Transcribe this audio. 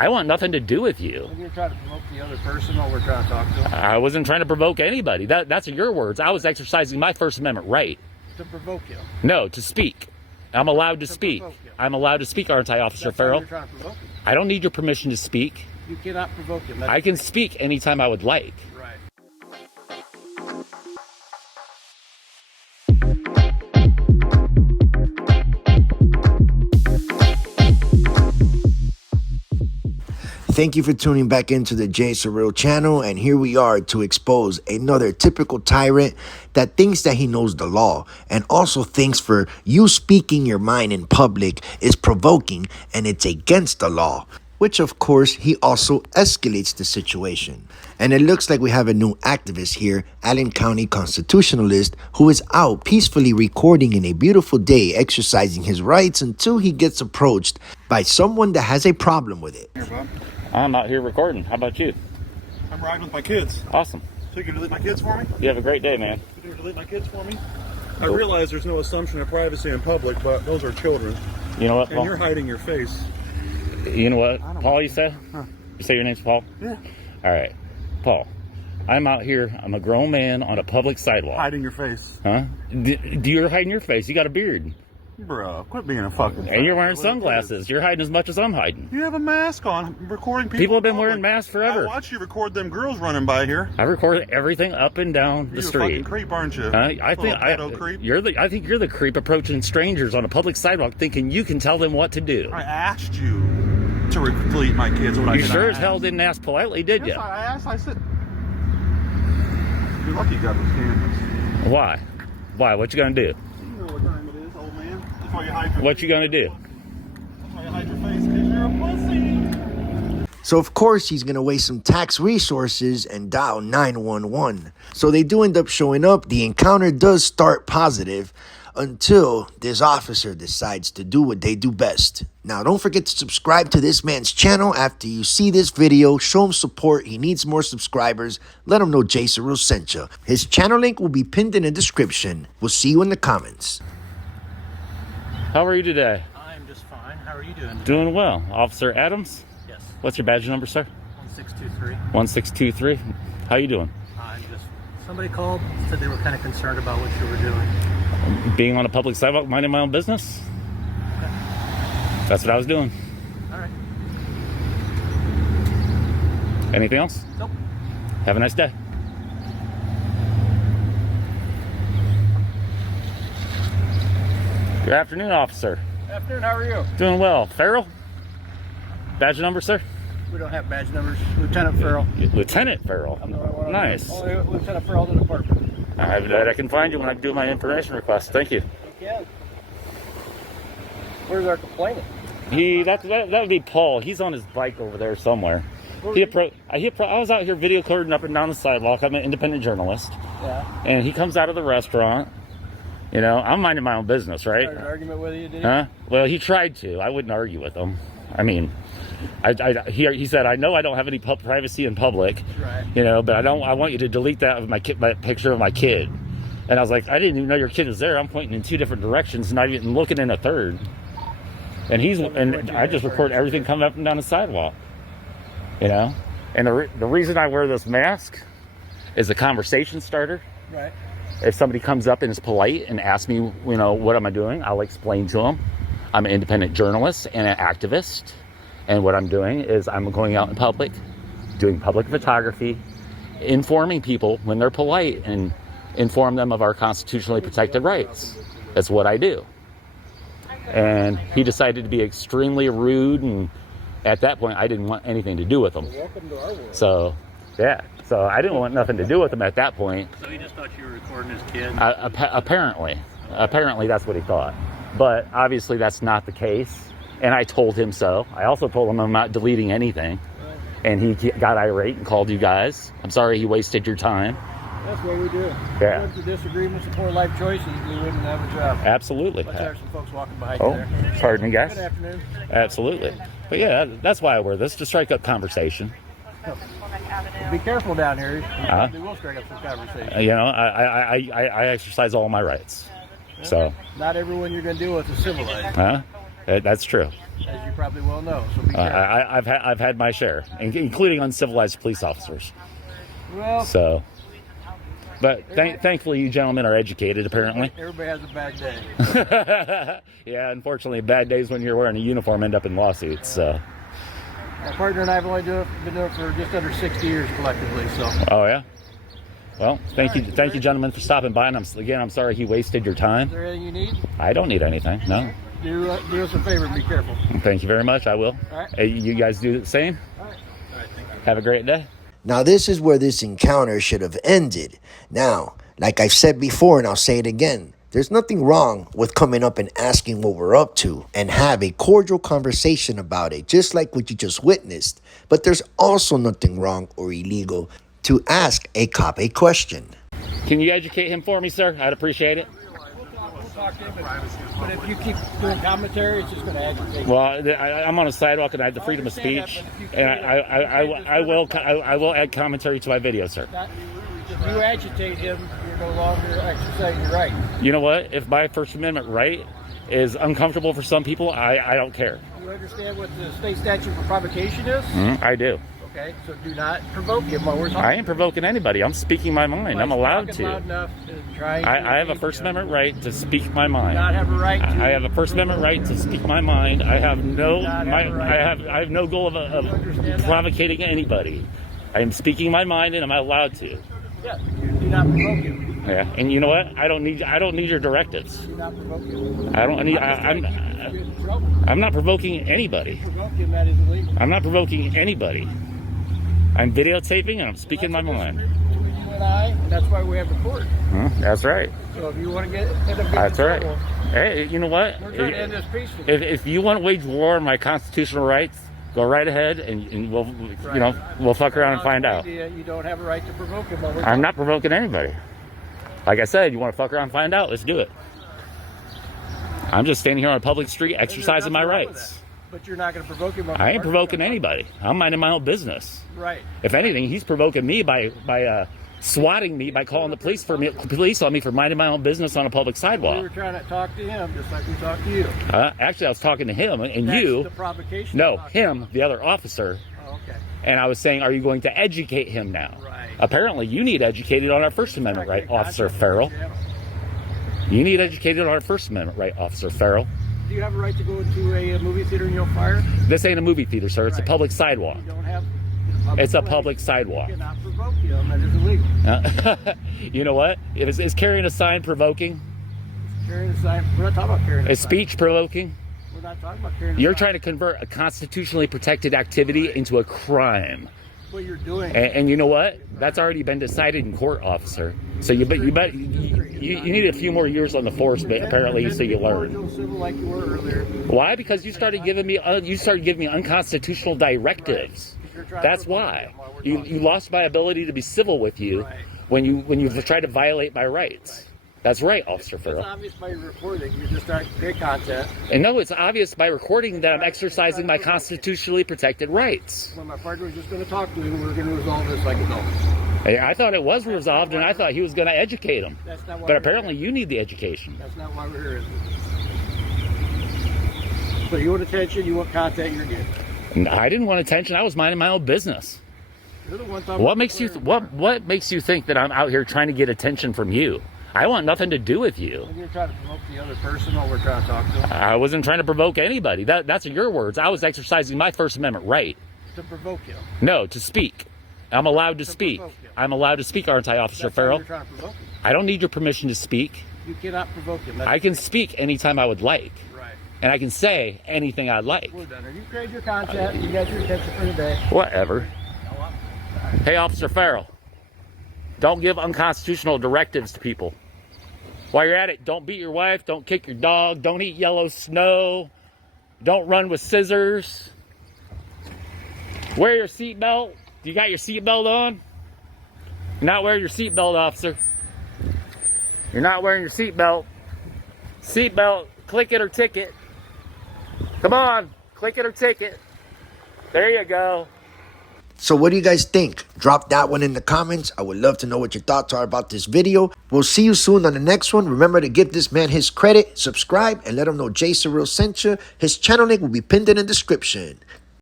I want nothing to do with you. You're trying to provoke the other person while we're trying to talk to them? I wasn't trying to provoke anybody. That's your words. I was exercising my First Amendment right. To provoke you? No, to speak. I'm allowed to speak. I'm allowed to speak, aren't I, Officer Farrell? You're trying to provoke him. I don't need your permission to speak. You cannot provoke him. I can speak anytime I would like. Right. Thank you for tuning back into the Jay Surreal channel, and here we are to expose another typical tyrant that thinks that he knows the law and also thinks for you speaking your mind in public is provoking and it's against the law, which of course he also escalates the situation. And it looks like we have a new activist here, Allen County Constitutionalist, who is out peacefully recording in a beautiful day, exercising his rights until he gets approached by someone that has a problem with it. Here, Bob. I'm out here recording. How about you? I'm riding with my kids. Awesome. So you can delete my kids for me? You have a great day, man. You can delete my kids for me? I realize there's no assumption of privacy in public, but those are children. You know what, Paul? And you're hiding your face. You know what, Paul, you said? Huh? You say your name's Paul? Yeah. All right. Paul, I'm out here. I'm a grown man on a public sidewalk. Hiding your face. Huh? You're hiding your face. You got a beard. Bro, quit being a fucking... And you're wearing sunglasses. You're hiding as much as I'm hiding. You have a mask on, recording people. People have been wearing masks forever. I watch you record them girls running by here. I record everything up and down the street. You're a fucking creep, aren't you? I think you're the creep approaching strangers on a public sidewalk, thinking you can tell them what to do. I asked you to delete my kids. You sure as hell didn't ask politely, did you? Yes, I asked. I said... You're lucky you got those cameras. Why? Why? What you gonna do? You know what time it is, old man. That's why you hide your What face. you gonna do? That's why you hide your face, because you're a pussy. So of course he's going to waste some tax resources and dial 911. So they do end up showing up. The encounter does start positive until this officer decides to do what they do best. Now don't forget to subscribe to this man's channel after you see this video. Show him support. He needs more subscribers. Let him know Jay Surreal sent you. His channel link will be pinned in the description. We'll see you in the comments. How are you today? I'm just fine. How are you doing? Doing well. Officer Adams? Yes. What's your badge number, sir? 1623. 1623. How you doing? Somebody called, said they were kind of concerned about what you were doing. Being on a public sidewalk, minding my own business. Okay. That's what I was doing. All right. Anything else? Nope. Have a nice day. Good afternoon, officer. Good afternoon. How are you? Doing well. Farrell? Badge number, sir? We don't have badge numbers. Lieutenant Farrell. Lieutenant Farrell. Nice. Lieutenant Farrell in the department. I can find you when I do my information request. Thank you. Yeah. Where's our complainant? That would be Paul. He's on his bike over there somewhere. I was out here video recording up and down the sidewalk. I'm an independent journalist. Yeah. And he comes out of the restaurant. You know, I'm minding my own business, right? Started an argument with you, did he? Huh? Well, he tried to. I wouldn't argue with him. I mean, he said, I know I don't have any privacy in public, Right. You know, but I want you to delete that of my picture of my kid. And I was like, I didn't even know your kid was there. I'm pointing in two different directions, not even looking in a third. And I just record everything coming up and down the sidewalk, you know. And the reason I wear this mask is a conversation starter. Right. If somebody comes up and is polite and asks me, you know, what am I doing? I'll explain to them. I'm an independent journalist and an activist. And what I'm doing is I'm going out in public, doing public photography, informing people when they're polite and inform them of our constitutionally protected rights. That's what I do. And he decided to be extremely rude, and at that point I didn't want anything to do with him. Welcome to our world. So, yeah. So I didn't want nothing to do with him at that point. So he just thought you were recording his kid? Apparently that's what he thought. But obviously that's not the case. And I told him so. I also told him I'm not deleting anything. Right. And he got irate and called you guys. I'm sorry he wasted your time. That's what we do. Yeah. If the disagreements and poor life choices, we wouldn't have a job. Absolutely. But there's some folks walking behind you Oh, there. pardon me, guys. Good afternoon. Absolutely. But yeah, that's why I wear this, to strike up conversation. Be careful down here. You probably will strike up some conversation. You know, I exercise all my rights. So. Not everyone you're going to deal with is civilized. Huh? That's true. as you probably well know. So be careful. I've had my share, including uncivilized police officers. Well, So, but thankfully, you gentlemen are educated. Apparently, everybody has a bad day. yeah. Unfortunately, bad days when you're wearing a uniform end up in lawsuits. So. My partner and I have only been doing it for just under 60 years collectively. So. Oh yeah. Well, thank you, gentlemen, for stopping by. And I'm sorry he wasted your time. Is there anything you need? I don't need anything. No. Do us a favor and be careful. Thank you very much. I will. All right. Hey, you guys do the same. All right. Thank you. Have a great day. Now, this is where this encounter should have ended. Now, like I've said before, and I'll say it again, there's nothing wrong with coming up and asking what we're up to and have a cordial conversation about it, just like what you just witnessed. But there's also nothing wrong or illegal to ask a cop a question. Can you educate him for me, sir? I'd appreciate it. We'll talk to him, but if you keep doing commentary, it's just going to agitate. Well, I'm on a sidewalk and I have the freedom of speech, and I will add commentary to my video, sir. If you agitate him, you're no longer exercising your right. You know what? If my First Amendment right is uncomfortable for some people, I don't care. You understand what the state statute for provocation is? I do. Okay, so do not provoke him while we're talking. I ain't provoking anybody. I'm speaking my mind. I'm allowed to. Loud enough to try I have a First Amendment right to speak my mind. Do not have a right to. I have a First Amendment right to speak my mind. I have no I have no goal of provocating anybody. I am speaking my mind, and I'm allowed to. Yeah, you do not provoke him. Yeah, and you know what? I don't need your directives. Do not provoke him. I don't need. I'm not provoking anybody. Provoke him, that is illegal. I'm not provoking anybody. I'm videotaping and I'm speaking my mind. Between you and I, and that's why we have the court. That's right. So if you want to end up getting That's in right. trouble, Hey, you know what? we're trying to end this peacefully. If you want to wage war on my constitutional rights, go right ahead, and we'll we'll fuck around and find out. You don't have a right to provoke him. I'm not provoking anybody. Like I said, you want to fuck around and find out? Let's do it. I'm just standing here on a public street exercising my rights. But you're not going to provoke him. I ain't provoking anybody. I'm minding my own business. Right. If anything, he's provoking me by swatting me, by calling the police on me for minding my own business on a public sidewalk. We were trying to talk to him just like we talked to you. Actually, I was talking to him, and That's you. the provocation. No, him, the other officer. Oh, okay. And I was saying, are you going to educate him now? Right. Apparently, you need educated on our First Amendment right, Officer Farrell. You need educated on our First Amendment right, Officer Farrell. Do you have a right to go into a movie theater and you'll fire? This ain't a movie theater, sir. It's a public sidewalk. You don't have. It's a public sidewalk. You cannot provoke him. That is illegal. You know what? Is carrying a sign provoking? Carrying a sign. We're not talking about carrying a sign. Is speech provoking? We're not talking about carrying a You're sign. trying to convert a constitutionally protected activity into a crime. What you're doing. And you know what? That's already been decided in court, officer. So you need a few more years on the force, but apparently, so you learn. Civil like you were earlier. Why? Because you started giving me unconstitutional directives. That's why you lost my ability to be civil with you when you tried to violate my rights. That's right, Officer Farrell. It's obvious by your recording. You're just not great content. And no, it's obvious by recording that I'm exercising my constitutionally protected rights. When my partner was just going to talk to him, we were going to resolve this like adults. Hey, I thought it was resolved, and I thought he was going to educate him. That's not why But apparently, you need the education. That's not why we're here, is it? So you want attention, you want content, you're good. And I didn't want attention. I was minding my own business. You're the one talking What makes you think that I'm out here trying to get attention from you? I want nothing to do with you. When you're trying to provoke the other person while we're trying to talk to them. I wasn't trying to provoke anybody. That's your words. I was exercising my First Amendment right. To provoke him. No, to speak. I'm allowed to speak. I'm allowed to speak, aren't I, Officer That's how Farrell? you're trying to provoke him. I don't need your permission to speak. You cannot provoke him. I can speak anytime I would like. Right. And I can say anything I'd like. We're done. You created your content. You got your attention for the day. Whatever. Hey, Officer Farrell. Don't give unconstitutional directives to people. While you're at it, don't beat your wife, don't kick your dog, don't eat yellow snow, don't run with scissors. Wear your seatbelt. You got your seatbelt on? You're not wearing your seatbelt, officer. You're not wearing your seatbelt. Seatbelt, click it or ticket. Come on, click it or ticket. There you go. So what do you guys think? Drop that one in the comments. I would love to know what your thoughts are about this video. We'll see you soon on the next one. Remember to give this man his credit, subscribe, and let him know Jay Surreal sent you. His channel link will be pinned in the description.